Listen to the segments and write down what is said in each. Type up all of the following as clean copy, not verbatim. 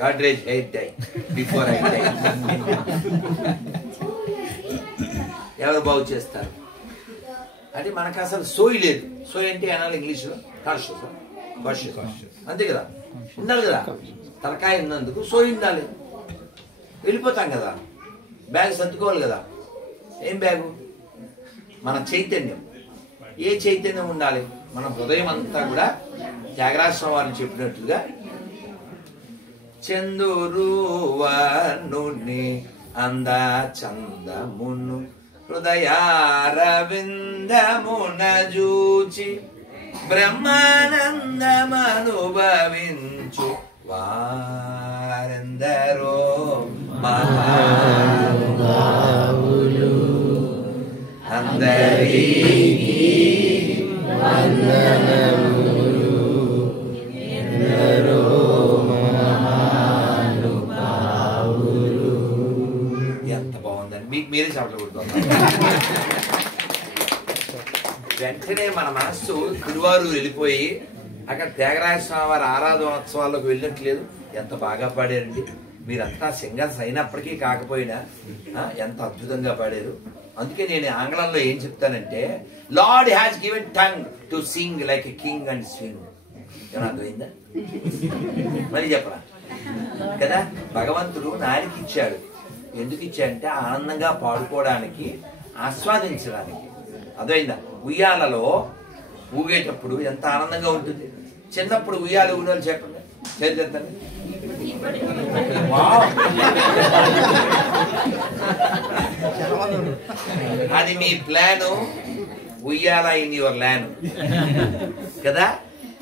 Godrej hair dye before I die. ఎవరు బాగు చేస్తారు అంటే మనకు అసలు సోయి లేదు. సోయి అంటే అనాలి ఇంగ్లీష్లో కాన్షియస్, అంతే కదా, ఉండాలి కదా. తలకాయ ఉన్నందుకు సోయి ఉండాలి. వెళ్ళిపోతాం కదా, బ్యాగ్ సర్దుకోవాలి కదా. ఏం బ్యాగు? మన చైతన్యం. ఏ చైతన్యం ఉండాలి? మన హృదయం అంతా కూడా త్యాగరాజ వారిని చెప్పినట్లుగా చందురు వర్ణుని అందా చందమును హృదయారవిందమున జూచి బ్రహ్మానందమనుభవించు వారెందరో మహానుభావులు అందరికీ వందనములు ఎందరో మహానుభావులు. ఎంత బాగుందండి, మీకు మీరే చెప్పలు కొడుతున్నారు. వెంటనే మన మనస్సు తిరువారూరు వెళ్ళిపోయి అక్కడ త్యాగరాజ స్వామి వారి ఆరాధనోత్సవాల్లోకి వెళ్ళట్లేదు. ఎంత బాగా పాడారండి మీరంతా. సింగర్స్ అయినప్పటికీ కాకపోయినా ఎంత అద్భుతంగా పాడారు. అందుకే నేను ఆంగ్లంలో ఏం చెప్తానంటే, lord has given tongue to sing like a king and swing. ఏమన్నా అర్థమైందా? మళ్ళీ చెప్పరా కదా. భగవంతుడు నాలికి ఇచ్చాడు. ఎందుకు ఇచ్చాడంటే ఆనందంగా పాడుకోవడానికి, ఆస్వాదించడానికి. అర్థమైందా? ఉయ్యాలలో ఊగేటప్పుడు ఎంత ఆనందంగా ఉంటుంది. చిన్నప్పుడు ఉయ్యాల ఊగలు చెప్పండి, చేద్దండి. అది మీ ప్లాను. ఉయ్యాల ఇన్ యువర్ ల్యాన్ కదా.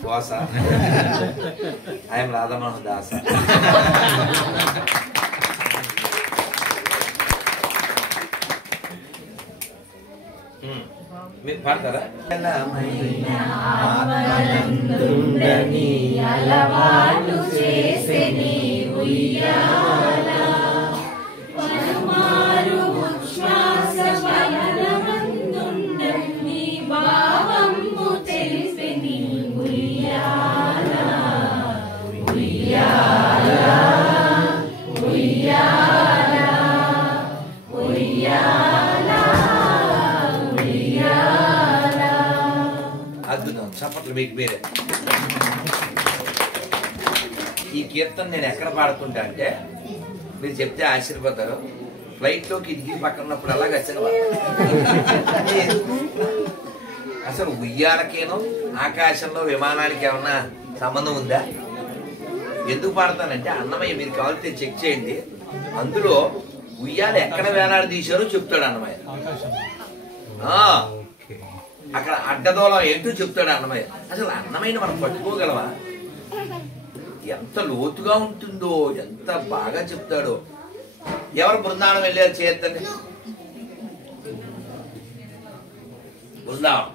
వాస ఐఎమ్ రాధామోహన్ దాస. మీరు పాడతారా? అలవాటు చేసెని ఉయ్యాల పరమారు ఉచ్ఛ్వాస బలమందుండని భావము తెలిసెని ఉయ్యాల ఉయ్యాల ఉయ్యాల ఉయ్యాల. అద్భుతం. చప్పట్లు మీకు మీరే. ఈ కీర్తన నేను ఎక్కడ పాడుతుంటా అంటే, మీరు చెప్తే ఆశ్చర్యపోతారు. ఫ్లైట్ లో కిటికీ పక్కన ఉన్నప్పుడు అలాగే అసలు ఉయ్యాలకేనో ఆకాశంలో విమానానికి ఏమన్నా సంబంధం ఉందా? ఎందుకు పాడతానంటే, అన్నమయ్య మీరు కావాలితే చెక్ చేయండి, అందులో ఉయ్యాల ఎక్కడ వేలాడి తీశారో చెప్తాడు అన్నమయ్య. అక్కడ అడ్డదోళం ఏంటో చెప్తాడు అన్నమయ్య. అసలు అన్నమయ్యని మనం పట్టుకోగలవా? ఎంత లోతుగా ఉంటుందో, ఎంత బాగా చెప్తాడో. ఎవరు బృందావనం వెళ్ళారు చేద్దండి. బృందావనం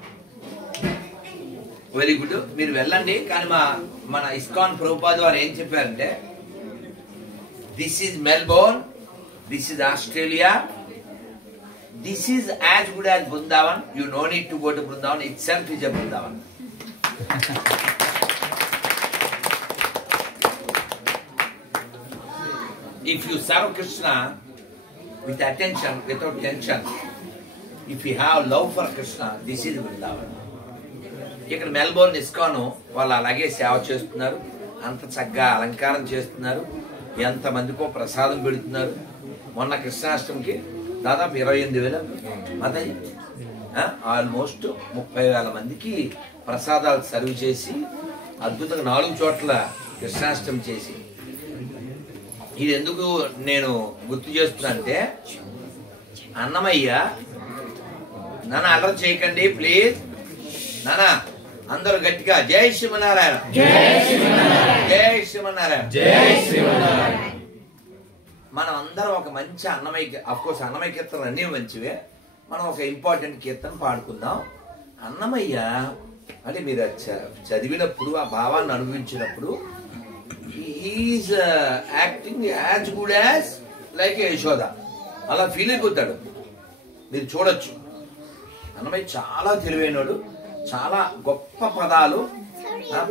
వెరీ గుడ్, మీరు వెళ్ళండి. కానీ మన ఇస్కాన్ ప్రభుపాద వారు ఏం చెప్పారంటే, this is Melbourne, this is Australia, this is as good as Vrindavan. You no need to go to Vrindavan, itself is a Vrindavan. If you serve Krishna with attention, without tension, if you have love for Krishna, this is Vrindavan. ఇక్కడ Melbourne ISKCON వాళ్ళు అలాగే సేవ చేస్తున్నారు. అంత చక్కగా అలంకారం చేస్తున్నారు. ఎంతమందికో ప్రసాదం పెడుతున్నారు. మొన్న కృష్ణాష్టమికి దాదాపు 28,000 మాతాజీ, ఆల్మోస్ట్ 30,000 మందికి ప్రసాదాలు సర్వ్ చేసి అద్భుతంగా 4 చోట్ల కృష్ణాష్టమి చేసి. ఇది ఎందుకు నేను గుర్తు చేస్తున్నా అంటే, అన్నమయ్య నాన్న అల్లరి చేయకండి ప్లీజ్, నాన్న అందరూ గట్టిగా జై శ్రీమన్నారాయణ, జై శ్రీమన్నారాయణ, జై శ్రీమన్నారాయణ. మనం అందరం ఒక మంచి అన్నమయ్య, అఫ్కోర్స్ అన్నమయ్య కీర్తనలు అన్నీ మంచివే, మనం ఒక ఇంపార్టెంట్ కీర్తన పాడుకుందాం. అన్నమయ్య అంటే మీరు చదివినప్పుడు, ఆ భావాన్ని అనుభవించినప్పుడు, is acting as good as like Yashoda, అలా ఫీల్ అయిపోతాడు. మీరు చూడొచ్చు, అన్నమయ్య చాలా తెలివైనడు, చాలా గొప్ప పదాలు,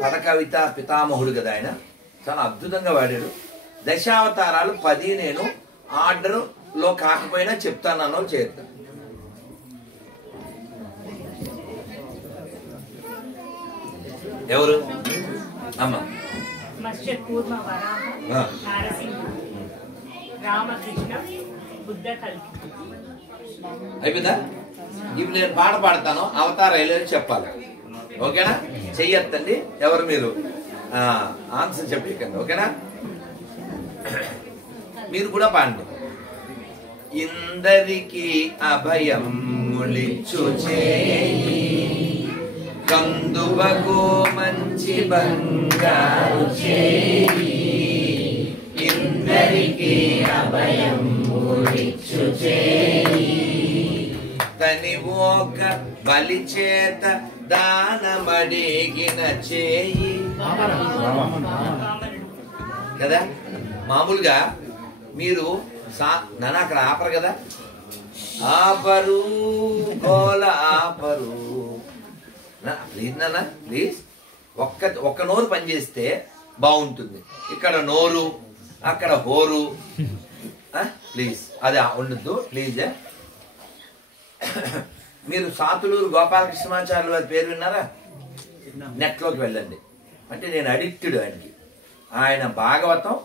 పద కవిత పితామహుడు కదా ఆయన, చాలా అద్భుతంగా వాడాడు. దశావతారాలు 10 నేను ఆర్డర్ లో కాకపోయినా చెప్తానో చేద్దాం. ఎవరు అమ్మ? మత్స్య కూర్మ వరాహ నారసింహ రామకృష్ణ బుద్ధ కల్కి. అయిపోయిందా? ఇప్పుడు నేను పాట పాడతాను, అవతారాలు చెప్పాలి. ఓకేనా? చెయ్యొద్దండి ఎవరు మీరు ఆన్సర్ చెప్పకండి. ఓకేనా? మీరు కూడా పాడండి. ఇందరికి అభయం ములిచ్చు చేయి, కందువకు మంచి బంగారు చేయి. ఇందరికి అభయం ములిచ్చు చేయి, తని ఒక బలి చేత దానమడిగిన చేయి. కదా మామూలుగా మీరు నన్ను అక్కడ ఆపరు కదా, ఆపరు గోల ఆపరు. ప్లీజ్ నాన్న ప్లీజ్, ఒక్క నోరు పనిచేస్తే బాగుంటుంది. ఇక్కడ నోరు అక్కడ హోరు. ప్లీజ్ అది ఉండద్దు ప్లీజ్. మీరు సాతులూరు గోపాలకృష్ణమాచార్యుల వారి పేరు విన్నారా? నెట్లోకి వెళ్ళండి. అంటే నేను అడిక్టెడ్ ఆయనకి. ఆయన భాగవతం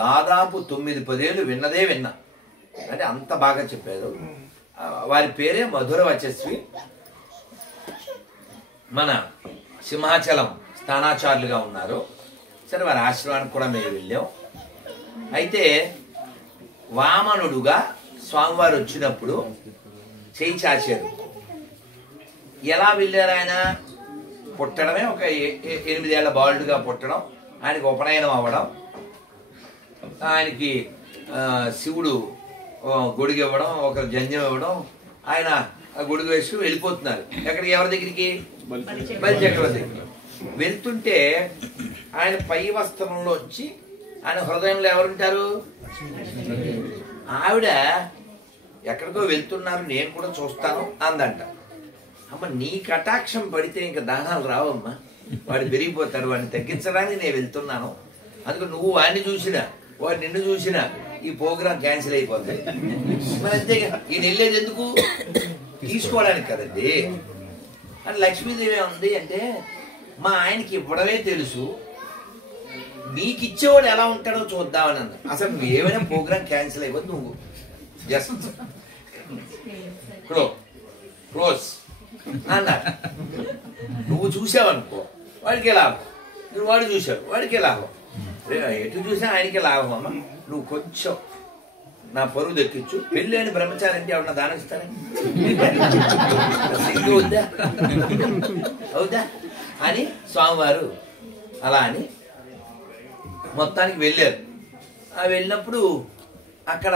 దాదాపు 9-10 ఏళ్ళు విన్నదే విన్నా. అంటే అంత బాగా చెప్పారు. వారి పేరే మధుర వచస్వి. మన సింహాచలం స్థానాచార్యులుగా ఉన్నారు. సరే వారి ఆశ్రమానికి కూడా మేము వెళ్ళాం. అయితే వామనుడుగా స్వామివారు వచ్చినప్పుడు చేయి చాచారు. ఎలా వెళ్ళారు ఆయన? పుట్టడమే ఒక 8 ఏళ్ల బాలుడుగా పుట్టడం, ఆయనకి ఉపనయనం అవ్వడం, ఆయనకి శివుడు గొడుగు ఇవ్వడం, ఒకరు జంజం ఇవ్వడం, ఆయన గొడుగు వేసి వెళ్ళిపోతున్నారు. ఎక్కడికి? ఎవరి దగ్గరికి? బలి చక్రవర్తి దగ్గరికి. వెళ్తుంటే ఆయన పై వస్త్రంలో వచ్చి ఆయన హృదయంలో ఎవరుంటారు? ఆవిడ ఎక్కడికో వెళ్తున్నారు, నేను కూడా చూస్తాను అందంట. అమ్మ నీ కటాక్షం పడితే ఇంకా దానాలు రావమ్మా, వాడు పెరిగిపోతారు, వాడిని తగ్గించడానికి నేను వెళ్తున్నాను. అందుకు నువ్వు వాడిని చూసినా వాడు నిన్ను చూసినా ఈ ప్రోగ్రాం క్యాన్సిల్ అయిపోతుంది. మరి అంతేగా, ఈయన వెళ్ళేది ఎందుకు? తీసుకోవడానికి కదండి. అని లక్ష్మీదేవి ఉంది అంటే మా ఆయనకి ఇవ్వడమే తెలుసు, మీకు ఇచ్చేవాడు ఎలా ఉంటాడో చూద్దామని అన్న. అసలు నువ్వు ఏమైనా ప్రోగ్రాం క్యాన్సిల్ అయిపోతుంది, నువ్వు జస్ట్ క్లోజ్ అన్నారు. నువ్వు చూసావనుకో వాడికే లాభం, నువ్వు వాడు చూసావు వాడికే లాభం, ఎటు చూసా ఆయనకే లాభం. అమ్మ నువ్వు కొంచెం నా పరువు దక్కించు. పెళ్ళి అని బ్రహ్మచారి అంటే ఎవరన్నా దానం ఇస్తారా? అవుద్దా అవుద్దా అని స్వామివారు అలా అని మొత్తానికి వెళ్ళారు. వెళ్ళినప్పుడు అక్కడ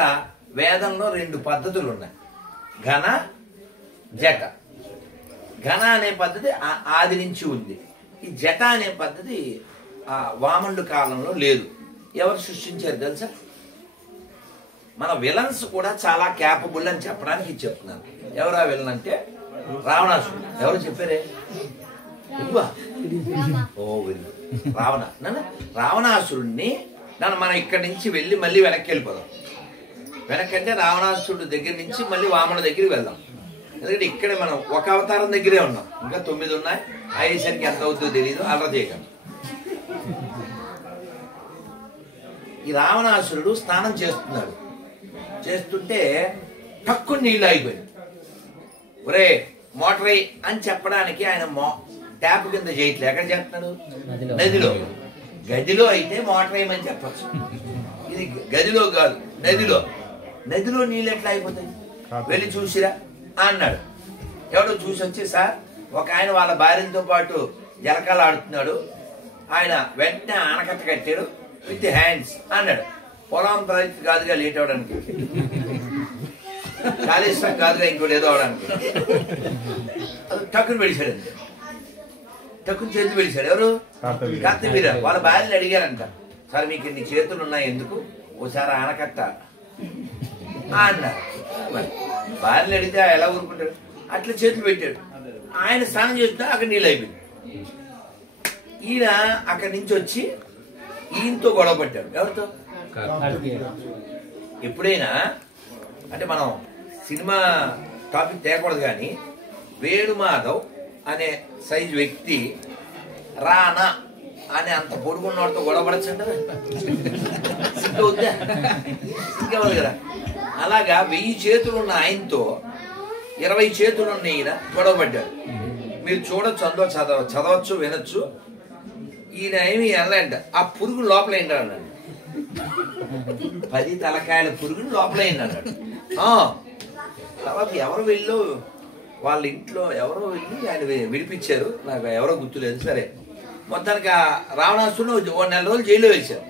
వేదంలో 2 పద్ధతులు ఉన్నాయి, ఘన జట. ఘన అనే పద్ధతి ఆది నుంచి ఉంది. ఈ జట అనే పద్ధతి వామనుడు కాలంలో లేదు. ఎవరు సృష్టించారు తెలుసా? మన విలన్స్ కూడా చాలా క్యాపబుల్ అని చెప్పడానికి చెప్తున్నాను. ఎవరా విలన్ అంటే రావణాసురుడు. ఎవరు చెప్పారే? ఓ రావణాసురుడిని మనం ఇక్కడి నుంచి వెళ్ళి మళ్ళీ వెనక్కి వెళ్ళిపోదాం. వెనక్కి అంటే రావణాసురుడు దగ్గర నుంచి మళ్ళీ వామన దగ్గరికి వెళ్దాం. ఎందుకంటే ఇక్కడ మనం ఒక అవతారం దగ్గరే ఉన్నాం, ఇంకా 9 ఉన్నాయి. అయ్యేసరికి ఎంత అవుతుందో తెలియదు, అలా చేయగలం. ఈ రావణాసురుడు స్నానం చేస్తున్నాడు. చేస్తుంటే తక్కువ నీళ్ళు అయిపోయింది. ఒరే మోటరై అని చెప్పడానికి ఆయన ట్యాప్ కింద చేయట్లేదు. ఎక్కడ చేస్తున్నాడు? నదిలో. గదిలో అయితే మోటార్ వేయమని చెప్పచ్చు, ఇది గదిలో కాదు నదిలో. నదిలో నీళ్ళు ఎట్లా అయిపోతాయి? వెళ్ళి చూసిరా అన్నాడు. ఎవడో చూసి వచ్చి, సార్ ఒక ఆయన వాళ్ళ భార్యతో పాటు జలకాలు ఆడుతున్నాడు, ఆయన వెంటనే ఆనకట్ట కట్టాడు విత్ హ్యాండ్స్ అన్నాడు. పొలం ప్రజలు కాదుగా లేట్ అవడానికి, కాళేశ్వరం కాదుగా ఇంకోటి ఏదో అవడానికి. అది టక్కుని పెడిచాడు అంతే, టక్కుని చేతులు పెడిచాడు. ఎవరు? కార్తవీర. వాళ్ళ భార్యలు అడిగారంట, సార్ మీకు ఇన్ని చేతులు ఉన్నాయి ఎందుకు, ఓసారి ఆనకట్ట అన్నారు. భార్యలు అడిగితే ఎలా ఊరుకుంటాడు? అట్లా చేతులు పెట్టాడు. ఆయన స్నానం చేస్తున్నా అక్కడ నీళ్ళు అయిపోయింది. ఈయన అక్కడి నుంచి వచ్చి ఈయనతో గొడవ పట్టాడు. ఎవరితో? ఎప్పుడైనా అంటే మనం సినిమా టాపిక్ తేకూడదు కానీ వేణుమాధవ్ అనే సైజు వ్యక్తి రానా అని అంత పొడుగున్నవాడితో గొడవపడచ్చంటారా? సిగ్గవుద్దా? సిగ్గవదు కదా. అలాగా 1000 చేతులున్న ఆయనతో 20 చేతులున్న ఈయన గొడవపడ్డాడు. మీరు చూడొచ్చు, అందులో చదవచ్చు, వినొచ్చు. ఈయన ఏమి వెళ్ళంట, ఆ పురుగు లోపల అన్నాడు. 10 తలకాయల పురుగుని లోపల అన్నాడు. తర్వాత ఎవరు వెళ్ళు వాళ్ళ ఇంట్లో ఎవరో వెళ్ళి ఆయన విడిపించారు, నాకు ఎవరో గుర్తులేదు. సరే, మొత్తానికి ఆ రావణాసురుని 1 నెల రోజులు జైల్లో వేశారు.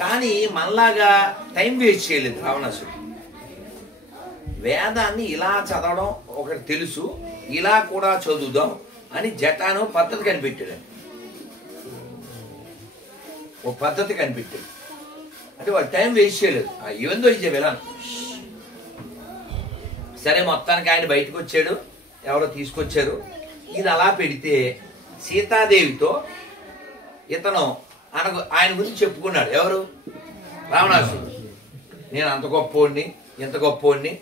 కానీ మనలాగా టైం వేస్ట్ చేయలేదు రావణాసురుడు. వేదాన్ని ఇలా చదవడం ఒకటి తెలుసు, ఇలా కూడా చదువుదాం అని జటాను పద్ధతి కనిపెట్టాడు. ఓ పద్ధతి కనిపెట్టాడు. అంటే వాడు టైం వేస్ట్ చేయలేదు. ఇవందో ఇచ్చే వెళ్ళాను. సరే, మొత్తానికి ఆయన బయటకు వచ్చాడు, ఎవరో తీసుకొచ్చారు. ఇది అలా పెడితే సీతాదేవితో ఇతను ఆయన గురించి చెప్పుకున్నాడు. ఎవరు? రావణాసురుడు. నేను అంత గొప్పోడిని, ఇంత గొప్పోడిని,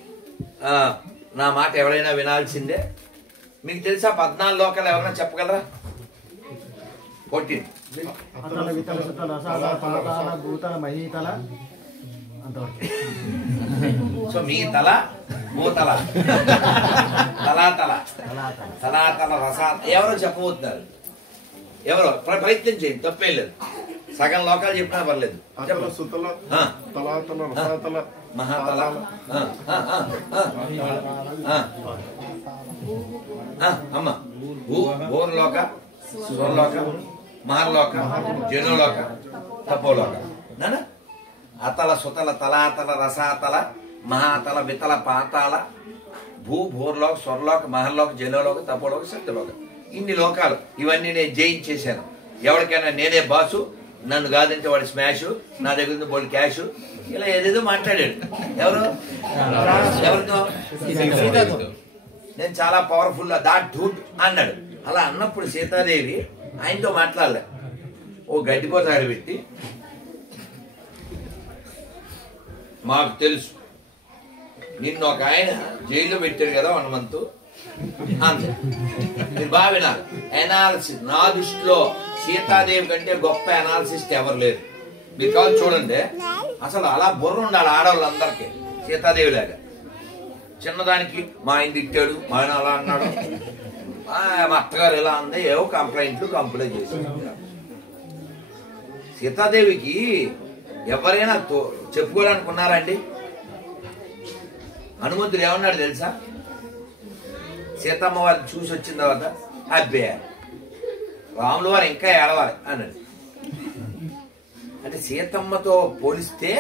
నా మాట ఎవరైనా వినాల్సిందే. మీకు తెలుసా 14 లోకాలు ఎవరైనా చెప్పగలరా? 14. సో మీ తల, భూతల, తలాతల, తలాతల రసా ఎవరో చెప్పబోతున్నారు. ఎవరో ప్రయత్నం చేయండి, తప్పేం లేదు. సగం లోకాలు చెప్పినా పర్లేదు. మహాతల, అమ్మ భూర్లోక, స్వర్లోక, మహర్లోక, జనులోక, తపోలోక. నానా అతల, సుతల, తలాతల, రసాతల, మహాతల, వితల, పాతాల, భూర్లోక, స్వర్లోక, మహర్లోక, జనులోక, తపోలోక, సత్యలోక. ఇన్ని లోకాలు. ఇవన్నీ నేను జయించేశాను. ఎవరికైనా నేనే బాసు, నన్ను కాదంటే వాడి స్మాష్, నా దగ్గర ఉంది బోల్డ్ క్యాష్, ఇలా ఏదేదో మాట్లాడాడు. ఎవరు? ఎవరితో? నేను చాలా పవర్ఫుల్ దాట్ డూడ్ అన్నాడు. అలా అన్నప్పుడు సీతాదేవి ఆయనతో మాట్లాడలే. ఓ గడ్డిపోత ఆడబెట్టి, మాకు తెలుసు నిన్ను ఒక ఆయన జైల్లో పెట్టాడు కదా 1 month అంతే. మీరు బాగా వినాలి. ఎనాలిసిస్ నా దృష్టిలో సీతాదేవి కంటే గొప్ప ఎనాలిసిస్ట్ ఎవరు లేరు. మీరు కాదు చూడండి, అసలు అలా బుర్ర ఉండాలి ఆడవాళ్ళందరికీ. సీతాదేవి లాగా చిన్నదానికి మా ఆయన తిట్టాడు, మా ఆయన అలా అన్నాడు, మా అత్తగారు ఇలా అంది, ఏవో కంప్లైంట్ చేశాడు. సీతాదేవికి ఎవరైనా చెప్పుకోవడానికి ఉన్నారండి? హనుమంతుడు ఏమన్నాడు తెలుసా? సీతమ్మ వారిని చూసి వచ్చిన తర్వాత, అబ్బే రాముల వారు ఇంకా ఏడవాలి అన్నాడు. అంటే సీతమ్మతో పోలిస్తే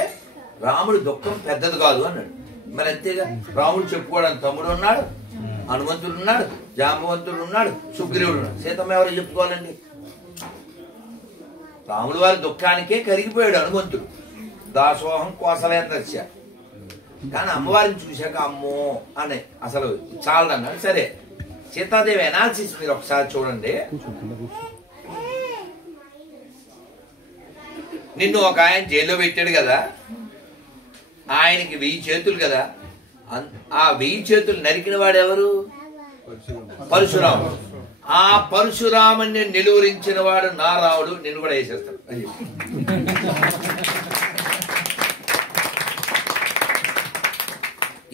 రాముడు దుఃఖం పెద్దది కాదు అన్నాడు. మరి అంతేగా, రాముడు చెప్పుకోవడానికి తమ్ముడు ఉన్నాడు, హనుమంతుడు ఉన్నాడు, జాంబవంతుడు ఉన్నాడు, సుగ్రీవుడు ఉన్నాడు. సీతమ్మ ఎవరు చెప్పుకోవాలండి? రాముల వారి దుఃఖానికే కరిగిపోయాడు హనుమంతుడు. దాసోహం కోసలేతస్య. కానీ అమ్మవారిని చూశాక అమ్మో అని అసలు చాలదన్నాడు. సరే, సీతాదేవి ఎనాలిసిస్ మీరు ఒకసారి చూడండి. నిన్ను ఒక ఆయన జైల్లో పెట్టాడు కదా, ఆయనకి 1000 చేతులు కదా. ఆ 1000 చేతులు నరికిన వాడు ఎవరు? పరశురాముడు. ఆ పరశురాముని నిలువరించిన వాడు నా రాముడు, నిన్ను కూడా వేసేస్తాడు.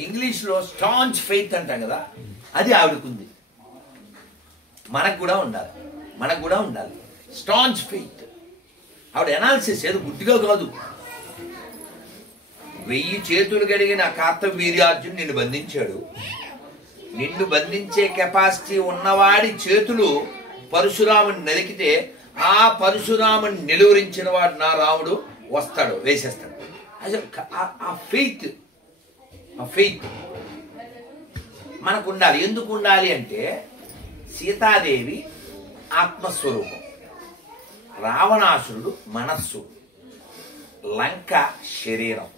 ఇంగ్లీష్ లో స్టాంచ్ ఫెయిత్ అంటాం కదా, అది ఆవిడకుంది. మనకు కూడా ఉండాలి స్టాంచ్ ఫెయిత్. ఆవిడ ఎనాలిసిస్ ఏదో గుడ్డిగా కాదు. 1000 చేతులు కలిగిన కార్తవీర్యార్జునుడు నిన్ను బంధించాడు. నిన్ను బంధించే కెపాసిటీ ఉన్నవాడి చేతులు పరశురాముని నరికితే ఆ పరశురాముని నిలువరించిన వాడు నా రాముడు వస్తాడు, వేసేస్తాడు. అసలు ఆ ఫెయిత్ మనకు ఉండాలి. ఎందుకు ఉండాలి అంటే సీతాదేవి ఆత్మస్వరూపం, రావణాసురుడు మనస్సు, లంక శరీరం,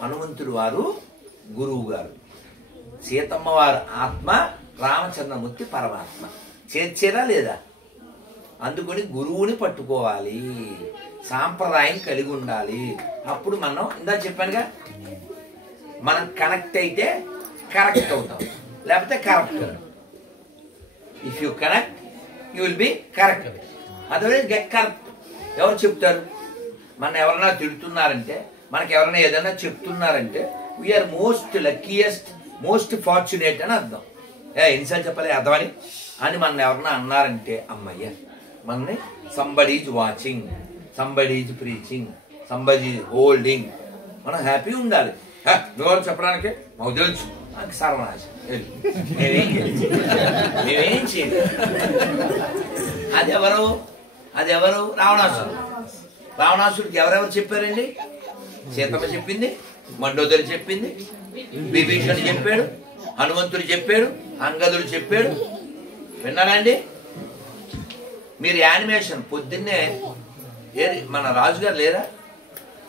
హనుమంతుడు వారు గురువు గారు, సీతమ్మ వారు ఆత్మ, రామచంద్రమూర్తి పరమాత్మ. చేర్చేరా లేదా? అందుకని గురువుని పట్టుకోవాలి, సాంప్రదాయం కలిగి ఉండాలి. అప్పుడు మనం ఇందా చెప్పానుగా, మనం కనెక్ట్ అయితే కరెక్ట్ అవుతాం, లేకపోతే correct. If you connect you will be correct, otherwise get correct. ఎవరు చెప్తారు? మనం ఎవరైనా తిడుతున్నారంటే, మనకి ఎవరైనా ఏదైనా చెప్తున్నారంటే we're most luckiest, most fortunate అని అర్థం. ఎన్నిసార్లు చెప్పాలి అర్థమని అని మనం ఎవరన్నా అన్నారంటే, అమ్మయ్య మనని somebody is watching, somebody is preaching, somebody is holding, మనం హ్యాపీ ఉండాలి. నువ్వు చెప్పడానికి మాకు తెలుసు, నాకు సర్వనాశం, మేమేం చేయలేదు. అదెవరు? రావణాసుడు. రావణాసుడికి ఎవరెవరు చెప్పారండి? సీతమ్మ చెప్పింది, మండోదరి చెప్పింది, విభీషణుడు చెప్పాడు, హనుమంతుడు చెప్పాడు, అంగదుడు చెప్పాడు. విన్నారండి? మీరు యానిమేషన్ పొద్దున్నే మన రాజుగారు లేరా?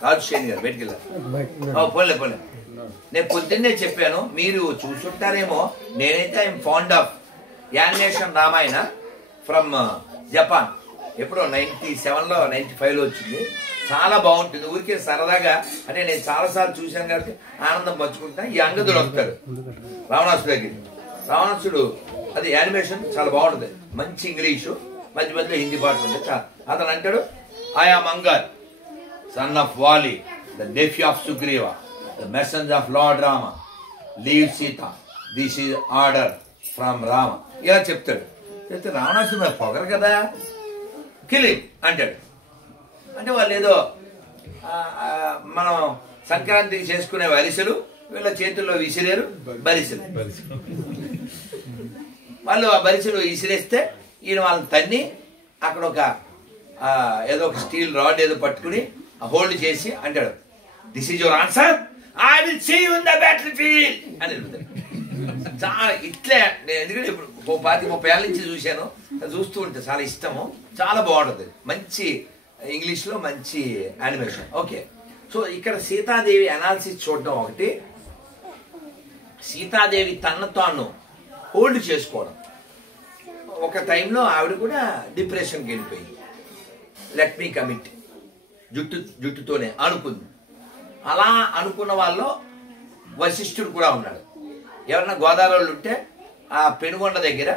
రాజుశేని గారు బయటికి వెళ్ళారు. పోలే నేను పొద్దున్నే చెప్పాను, మీరు చూసుంటారేమో. నేనైతే I'm fond of animation Ramayana from Japan. ఎప్పుడో 97లో 95లో వచ్చింది. చాలా బాగుంటుంది. ఊరికే సరదాగా, అంటే నేను చాలాసార్లు చూశాను కాబట్టి ఆనందం పంచుకుంటా. ఈ అంగదుడు వస్తాడు రావణాసుడు దగ్గరికి. రావణాసుడు అది యానిమేషన్ చాలా బాగుంటుంది, మంచి ఇంగ్లీషు, మధ్య మధ్యలో హిందీ పాటలు ఉంటాయి. అతను అంటాడు, I am Angad, son of Vali, the nephew of Sugriva, the messenger of Lord Rama, leave Sita, this is order from Rama. ఇలా చెప్తాడు. చెప్తే రావణాసుడు మరి పొగరు కదా, కిలి అంటాడు. అంటే వాళ్ళు ఏదో మనం సంక్రాంతికి చేసుకునే వరిసెలు వీళ్ళ చేతుల్లో విసిరేరు, బరిసెలు. వాళ్ళు ఆ బరిసెలు విసిరేస్తే ఈయన వాళ్ళని తన్ని అక్కడ ఒక ఏదో ఒక స్టీల్ రాడ్ ఏదో పట్టుకుని హోల్డ్ చేసి అంటాడు, this is your answer, I will see you in the battle field అని చెప్తాడు. చాలా ఇట్లే, నేను ఎందుకంటే ఇప్పుడు 30 ఏళ్ళ నుంచి చూశాను, చూస్తూ ఉంటే చాలా ఇష్టము, చాలా బాగుంటుంది. మంచి ఇంగ్లీష్లో మంచి యానిమేషన్. ఓకే, సో ఇక్కడ సీతాదేవి అనాలిసిస్ చూడడం ఒకటి, సీతాదేవి తన తాను హోల్డ్ చేసుకోవడం. ఒక టైంలో ఆవిడ కూడా డిప్రెషన్కి వెళ్ళిపోయింది. లెట్ మీ కమిట్, జుట్టుతోనే అనుకుంది. అలా అనుకున్న వాళ్ళు వశిష్ఠుడు కూడా ఉన్నాడు. ఎవరన్నా గోదావరి ఉంటే ఆ పెనుగొండ దగ్గర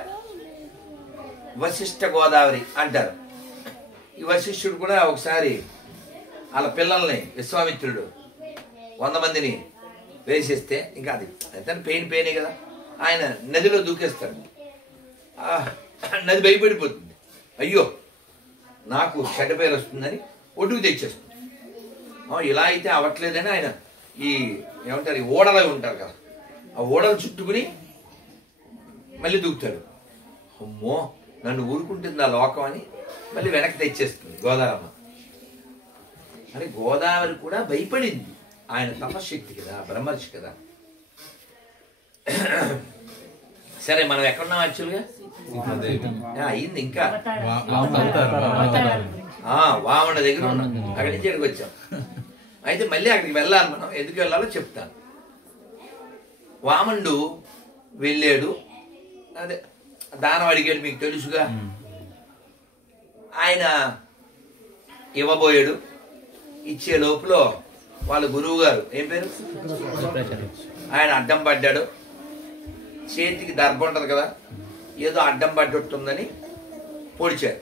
వశిష్ఠ గోదావరి అంటారు. ఈ వశిష్ఠుడు కూడా ఒకసారి వాళ్ళ పిల్లల్ని విశ్వామిత్రుడు 100 మందిని వేసేస్తే, ఇంకా అది అయితే పెయినే కదా, ఆయన నదిలో దూకేస్తాడు. నది భయపడిపోతుంది, అయ్యో నాకు చెడ్డ పేరు వస్తుందని ఒడ్డుకు తెచ్చేస్తుంది. ఇలా అయితే అవ్వట్లేదని ఆయన ఈ ఏమంటారు, ఈ ఓడలు ఉంటారు కదా, ఆ ఓడలు చుట్టుకుని మళ్ళీ దూకుతాడు. అమ్మో నన్ను ఊరుకుంటుంది ఆ లోకం అని మళ్ళీ వెనక్కి తెచ్చేస్తుంది గోదావరమ్మ. అని గోదావరి కూడా భయపడింది. ఆయన తపశక్తి కదా, బ్రహ్మర్షి కదా. సరే, మనం ఎక్కడున్నాం యాక్చువల్గా? అయింది ఇంకా వామన దగ్గర ఉన్నాం, అక్కడి నుంచి ఇక్కడికి వచ్చాం. అయితే మళ్ళీ అక్కడికి వెళ్ళాలి మనం, ఎందుకు వెళ్ళాలో చెప్తాను. వామనుడు వెళ్ళాడు, అదే దానం అడిగాడు, మీకు తెలుసుగా. ఆయన ఇవ్వబోయాడు. ఇచ్చే లోపల వాళ్ళ గురువు గారు, ఏం పేరు, ఆయన అడ్డం పడ్డాడు. చేతికి దర్భ ఉంటది కదా, ఏదో అడ్డం పడ్డట్టుందని పొడిచారు.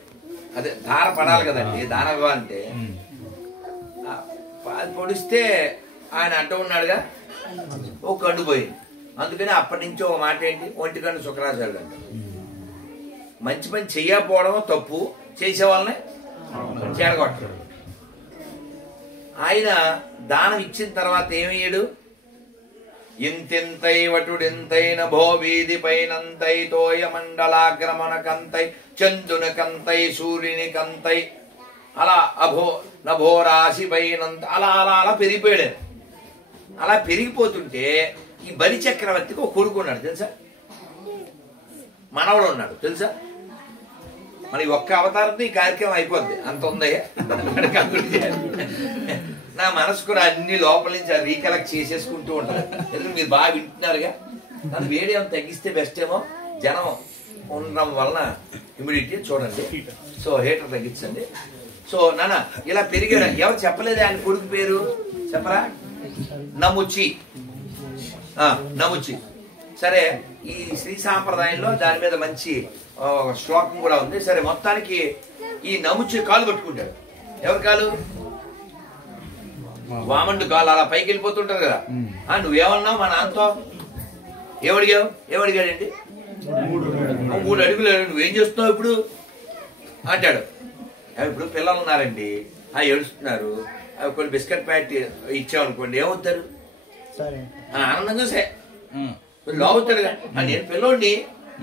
అదే దార పడాలి కదండి, దాన ఇవ్వాలంటే. అది పొడిస్తే ఆయన అడ్డం ఉన్నాడుగా, ఒక కన్ను పోయింది. అందుకని అప్పటి నుంచి ఒక మాట ఏంటి, ఒంటి కన్ను శుక్రాచార్యుడు అంట. మంచి పని చెయ్యకపోవడం తప్పు, చేసే వాళ్ళని చేరగొట్టడు. ఆయన దానం ఇచ్చిన తర్వాత ఏమయ్యాడు, ఇంతెంతై వటుడెంతైన భో వీధి పైనంతై తోయ మండలాగ్రమణ కంతై చందున కంతై సూర్యుని కంతై అలా అభో నభో రాశి పైనంత అలా అలా అలా పెరిగిపోయాడు. అలా పెరిగిపోతుంటే ఈ బలి చక్రవర్తికి ఒక కొడుకు ఉన్నాడు తెలుసా, మనవడు ఉన్నాడు తెలుసా. మన ఒక్క అవతారంతో ఈ కార్యక్రమం అయిపోద్ది, అంత ఉందయ్యా. నా మనసు కూడా అన్ని లోపల నుంచి రీకలెక్ట్ చేసేసుకుంటూ ఉంటారు. ఎందుకంటే మీరు బాగా వింటున్నారుగా. నన్ను వేడి ఏమో తగ్గిస్తే బెస్ట్ ఏమో, జనం ఉండడం వలన ఇమీడియట్గా చూడండి. సో హీటర్ తగ్గించండి. సో నాన్న ఇలా పెరిగాడు. ఎవరు చెప్పలేదు ఆయన కొడుకు పేరు చెప్పరా? నముచి. నముచి. సరే, ఈ శ్రీ సాంప్రదాయంలో దాని మీద మంచి శ్లోకం కూడా ఉంది. సరే, మొత్తానికి ఈ నముచి కాలు పట్టుకుంటాడు. ఎవరి కాలు? వామనుడు కాలు అలా పైకి వెళ్ళిపోతుంటారు కదా. నువ్వేమన్నావు మా నాన్నతో? ఏమడిగాడండి? 3 అడుగులు. నువ్వేం చేస్తున్నావు ఇప్పుడు అంటాడు. ఇప్పుడు పిల్లలు ఉన్నారండి, ఏడుస్తున్నారు, కొన్ని బిస్కెట్ ప్యాకెట్ ఇచ్చామనుకోండి, ఏమవుతారు? ఆనందంగా లావుతాడు. నేను పిల్లోడిని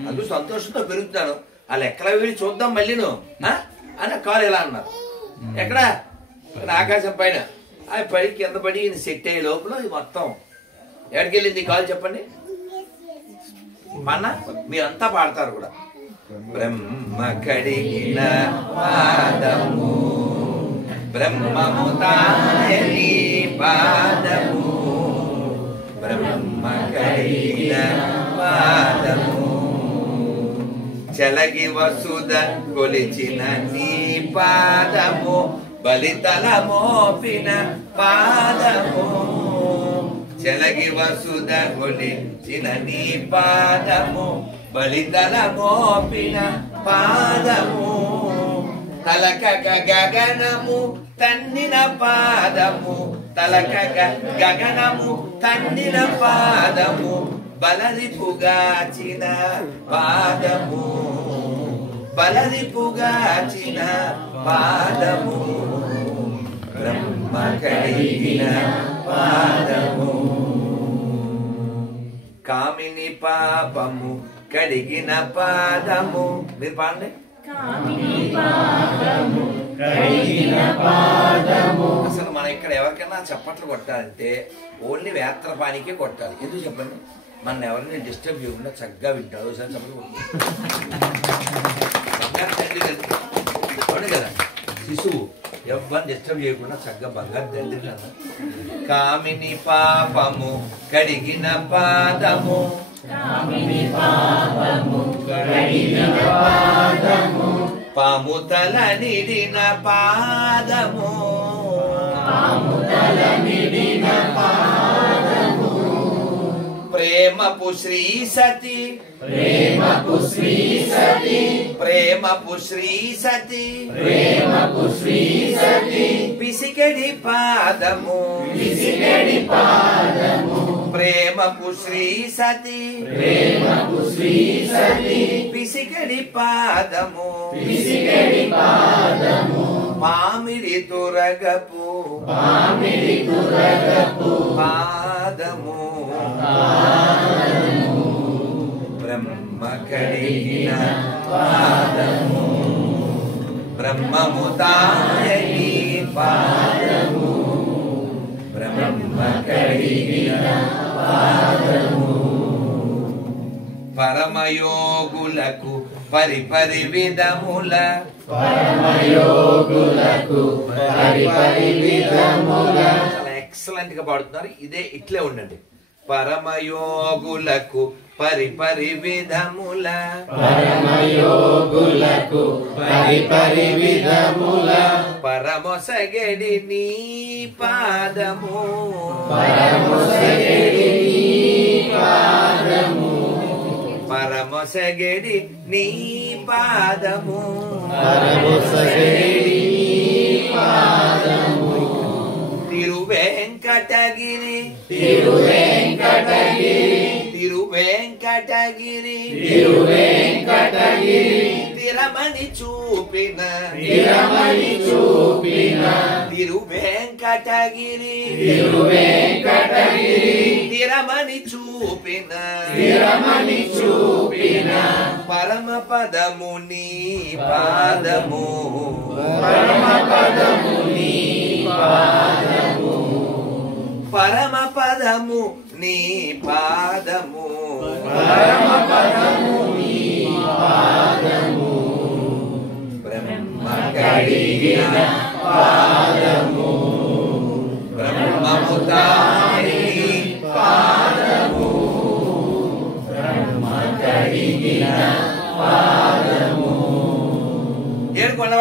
అందుకు సంతోషంతో పెరుగుతున్నాను, ఆ లెక్కల వెళ్ళి చూద్దాం మళ్ళీను అన్న కాలు ఎలా అన్నారు. ఎక్కడ? ఆకాశం పైన పడి కింద పడి సెట్ అయ్యే లోపల మొత్తం ఎక్కడికెళ్ళింది కాలు చెప్పండి. మన మీరంతా పాడతారు కూడా. బ్రహ్మ కడిగిన పాదము, బ్రహ్మము తాయని పాదము, బ్రహ్మ కడిగిన పాదము, చలగి వసుద కొలిచిన నీ పాదము, బలితల మోపిన పాదము, చలగి వసుద కొలిచిన నీ పాదము, బలితల మోపిన పాదము, తలకగ గగనము తన్నిన పాదము, తలకగ గగనము తన్నిన పాదము, బలరిపుగాచిన పాదము, బలరిపుగాచిన పాదము, బ్రహ్మ కడిగిన పాదము, కామిని పాపము కడిగిన పాదము. మీరు పాడండి. అసలు మనం ఇక్కడ ఎవరికైనా చప్పట్లు కొట్టాలంటే ఓన్లీ వేత్రపానికే కొట్టాలి. ఎందుకు చెప్పండి? మన ఎవరిని డిస్టర్బ్ చేయకుండా చక్కగా వింటారు. ఒకసారి చప్పట్లు కొట్టాలి కదా. శిశువు ఎవరిని డిస్టర్బ్ చేయకుండా చక్కగా బంగారు తండ్రి కదా. కామిని పాపము కడిగిన పాదము, పాముతల నిడిన పాదము, ప్రేమపు శ్రీ సతి, ప్రేమపు శ్రీ సతి, ప్రేమపు శ్రీ సతి, ప్రేమపు శ్రీ సతి, పిసికెడి పాదము, పిసికెడి పాదము, ప్రేమపు శ్రీ సతి, ప్రేమపు శ్రీ సతి, పిసికెడి పాదము, పిసికెడి పాదము, పామిడి తురగపు, పామిడి తురగపు పాదము, బ్రహ్మ కడిగిన పాదము, బ్రహ్మము తాయని పాదము, బ్రహ్మ కడిగిన పాదము, పరమయోగులకు పరిపరి విధముల, పరమయోగులకు పరిపరి విధముల. చాలా ఎక్సలెంట్ గా పాడుతున్నారు. ఇదే ఇట్లే ఉండండి. పరమయోగులకు పరిపరి విధముల, పరమయోగులకు పరిపరి విధముల, పరమొసగడి నీ పాదము, పరమొసగడి నీ పాదము, పరమొసగడి నీ పాదము, పరమొసగడి నీ పాదము, తిరువెంకటగిరి, తిరువెంకటగిరి, తిరువెంకటగిరి, తిరువెంకటగిరి, తిరమణి చూపిన, తిరమణి చూపిన, తిరువెంకటగిరి, తిరువెంకటగిరి, తిరమణి చూపిన, తిరమణి చూపిన, పరమ పదము నీ పాదము, పరమ పదము నీ పాదము, పరమ పదము నీ పాదము, పరమ పదము నీ పాదము, బ్రహ్మ కడిగిన పాదము, బ్రహ్మము తాయని పాదము, బ్రహ్మ కడిగిన పాదము. ఏడుకొండ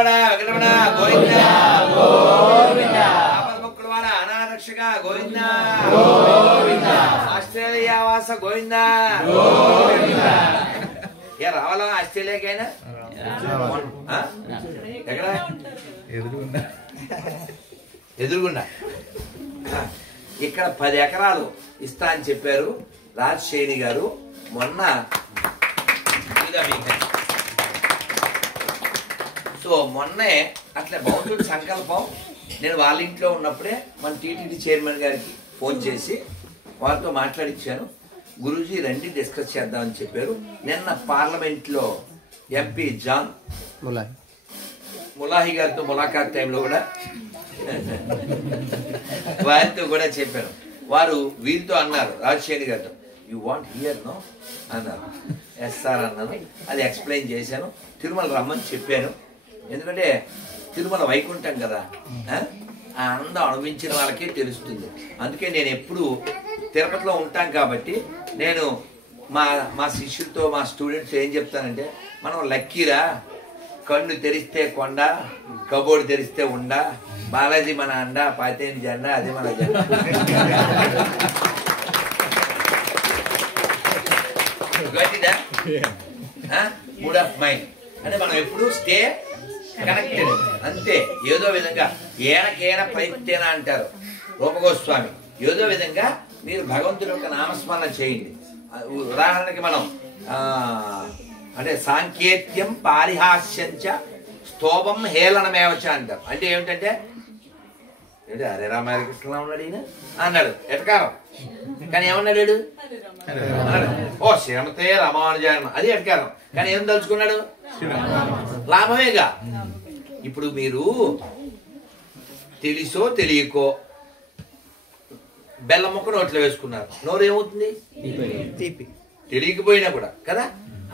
గోవిందా గోవిందా ఆస్ట్రేలియా వాస గోవిందా గోవిందా ఏ రావాలా ఆస్ట్రేలియాకైనా ఎక్కడ ఎదురుగుండా ఇక్కడ 10 ఎకరాలు ఇస్తా అని చెప్పారు రాజశేణి గారు మొన్న. సో మొన్నే అట్లా భౌతుడి సంకల్పం. నేను వాళ్ళ ఇంట్లో ఉన్నప్పుడే మన టీటీడీ చైర్మన్ గారికి ఫోన్ చేసి వారితో మాట్లాడించాను. గురూజీ రండి డిస్కస్ చేద్దామని చెప్పారు. నిన్న పార్లమెంట్లో ఎంపీ జాన్ ములాహి గారితో ములాఖాత్ టైంలో కూడా వారితో కూడా చెప్పాను. వారు వీరితో అన్నారు రాజశేఖర్ గారితో, యూ వాంట్ హియర్ నో అన్నారు. ఎస్ సార్ అన్నాను. అది ఎక్స్ప్లెయిన్ చేశాను. తిరుమల రమ్మని చెప్పాను. ఎందుకంటే తిరుమల వైకుంఠం కదా, ఆ ఆనందం అనుభవించిన వాళ్ళకే తెలుస్తుంది. అందుకే నేను ఎప్పుడు తిరుపతిలో ఉంటాం కాబట్టి నేను మా శిష్యులతో మా స్టూడెంట్స్ ఏం చెప్తానంటే, మనం లక్కీరా, కన్ను తెరిస్తే కొండ, కబోర్డు తెరిస్తే ఉండ, బాలాజీ మన అండ, పాతేని జెండా, అదే మన జెండా. మూడ్ ఆఫ్ మైండ్ అంటే మనం ఎప్పుడు స్టే కనెక్టెడ్ అంతే. ఏదో విధంగా ఏనకేన ప్రయుక్తేన అంటారు రూపగోస్వామి. ఏదో విధంగా మీరు భగవంతుని యొక్క నామస్మరణ చేయండి. ఉదాహరణకి మనం అంటే సాంకేత్యం పారిహాస్యంచ స్తోభం హేళనమేవచ అంటాం. అంటే ఏమిటంటే ఏంటి హరే రామకృష్ణలా ఉన్నాడు ఈయన అన్నాడు ఎటకారం. కానీ ఏమన్నాడు అన్నాడు, ఓ శ్రీమతే రామానుజాయన, అది ఎటకారం. కానీ ఏం తలుచుకున్నాడు, లాభమేగా. ఇప్పుడు మీరు తెలిసో తెలియకో బెల్లం ముక్క నోట్లో వేసుకున్నారు, నోరు ఏమవుతుంది, తీపి. తెలియకపోయినా కూడా కదా.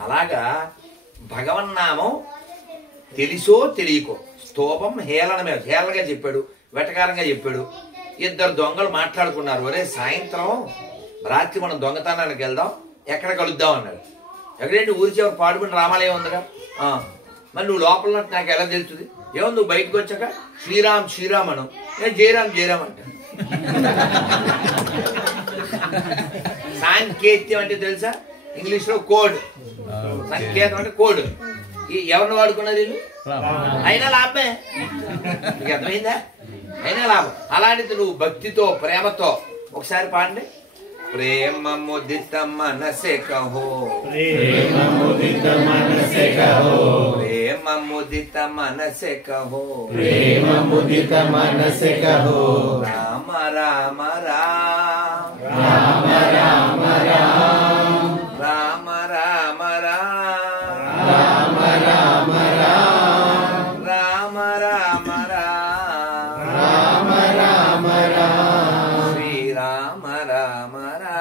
అలాగా భగవన్నామం తెలిసో తెలియకో స్తోభం హేళనమే. హేళనగా చెప్పాడు, వెటకారంగా చెప్పాడు. 2 దొంగలు మాట్లాడుకున్నారు, ఒరే సాయంత్రం రాత్రి మనం దొంగతనానికి వెళ్దాం, ఎక్కడ కలుద్దాం అన్నాడు. ఎక్కడేంటి, ఊరి చివరి పాడుబడిన రామాలయం ఉందిగా. మరి నువ్వు లోపల ఉన్నట్టు నాకు ఎలా తెలుస్తుంది, ఏమో నువ్వు బయటకు వచ్చాక శ్రీరామ్ శ్రీరామ్ అను, నేను జయరామ్ జయరామ్ అంటాను. సాంకేత్యం అంటే తెలుసా, ఇంగ్లీష్ లో కోడ్. సంకేతం అంటే కోడ్. ఎవరిని వాడుకున్నది వీళ్ళు, అయినా లాభమే. నీకు అర్థమైందా, అయినా లాభం. అలాంటిది నువ్వు భక్తితో ప్రేమతో ఒకసారి పాడండి. ప్రేమ ముదిత మనసే కహో, ప్రేమ ముదిత మనసే కహో, ప్రేమ ముదిత మనసే కహో, ప్రేమ ముదిత మనసే కహో. రామ రామ రామ, రామ రామ రామ, రామ రామ రామ, రామ రామ రామ, రామ రామ రామ, రామ రామ రామ, శ్రీరామ రామ రామ,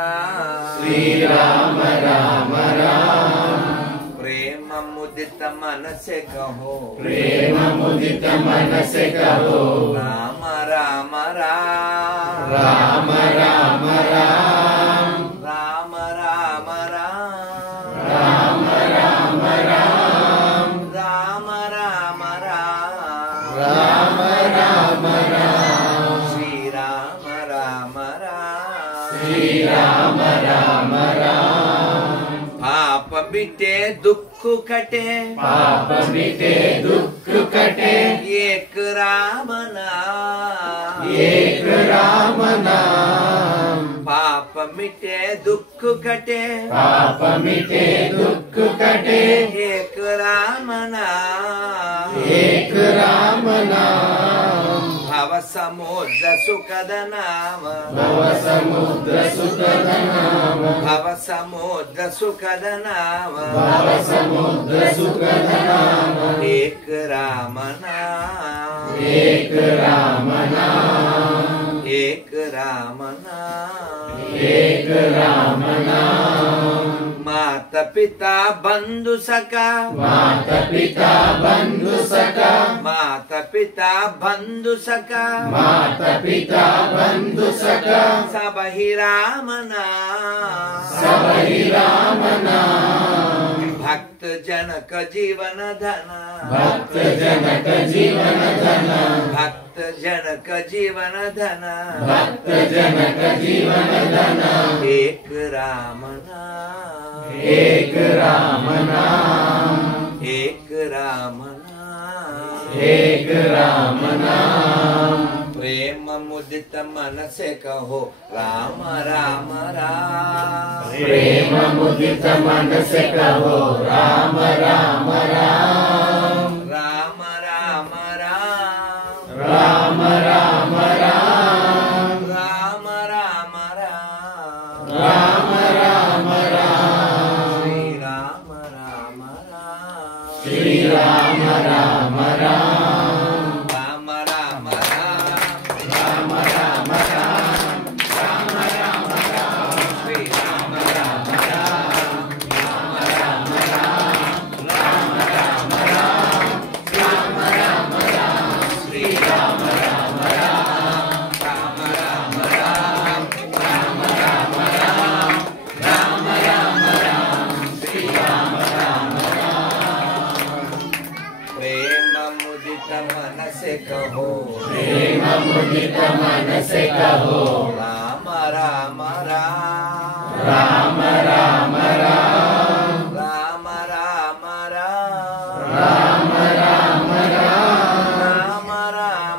శ్రీరామ రామ రామ. ప్రేమ ముదిత మనసే కహో, ప్రేమ ముదిత మనసే కహో. రామ రామ రామ, రామ రామ రామ, రామ రామ రామ, రామ రామ రామ, రామ రామ రామ, రామ రామ రామ, శ్రీరామ రామ రామ, శ్రీరామ రామ రామ. పాప బిటే దుఃఖ కటే, పాప మిటే దుఃఖ కటే, ఏక రామ నామ, ఏక రామ నామ. పాప మిటే దుఃఖ కటే, పాప మిటే దుఃఖ కటే, ఏక రామ నామ, ఏక రామ నామ. భవ సముద్ర సుఖద నామ, భవ సముద్ర సుఖద నామ, భవ సముద్ర సుఖద నామ, భవ సముద్ర సుఖద నామ. ఏక రామ నామ, ఏక రామ నామ, ఏక రామ నామ, ఏక రామ నామ. మాత పిత బంధు సఖా, మాత పితా బంధు సఖా, మాత పిత బంధు సఖా, మాత పితా బంధు సఖా. సబహి రామ నామ, సబహి రామ నామ. భక్త జనక జీవన ధన, భక్త జనక జీవన ధన, భక్త భక్త జనక జీవన ధన భక్త జనక జీవన ధన ఏక రామ నామ ఏక రామ నామ ఏక రామ నామ ఏక రామ నామ प्रेम मुदित मन से कहो राम राम राम प्रेम मुदित मन से कहो राम राम राम राम राम राम राम राम राम राम राम राम राम राम राम श्री राम राम राम श्री राम राम राम राम राम राम राम राम राम राम राम श्री राम राम राम राम राम राम राम राम राम राम राम श्री राम राम राम राम राम राम राम राम राम राम राम राम श्री राम राम राम प्रेम मुदित मन से कहो प्रेम मुदित मन से कहो राम राम राम राम राम राम राम राम राम राम राम राम राम राम राम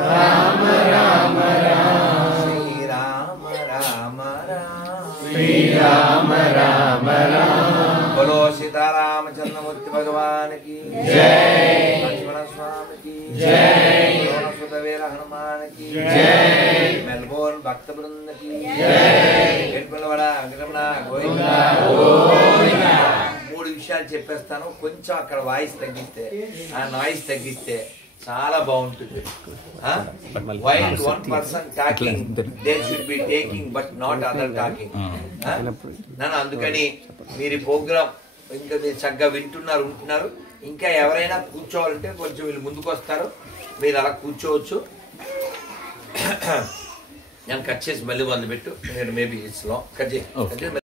राम राम राम श्री राम राम राम श्री राम राम राम बोलो सीतारामचंद्रमूर्ति भगवान की जय लक्ष्मण स्वामी की जय सुत वीर हनुमान की जय मेलबोर्न भक्त वृंद की जय గెలుపులవాడ వెంకటరమణ గోవిందా గోవిందా. మూడు విషయాలు చెప్పేస్తాను కొంచెం అక్కడ వాయిస్ తగ్గిస్తే ఆ నాయిస్ తగ్గిస్తే చాలా బాగుంటుంది while one person talking they should be taking but not other talking నన్ను అందుకని మీరు ఈ ప్రోగ్రామ్ ఇంకా మీరు చక్కగా ఉంటున్నారు ఇంకా ఎవరైనా కూర్చోవాలంటే కొంచెం వీళ్ళు ముందుకు వస్తారు మీరు అలా కూర్చోవచ్చు నేను కట్ చేసి మళ్ళీ వాళ్ళు పెట్టు నేను మేబీ ఇట్స్ లో కట్ చేసి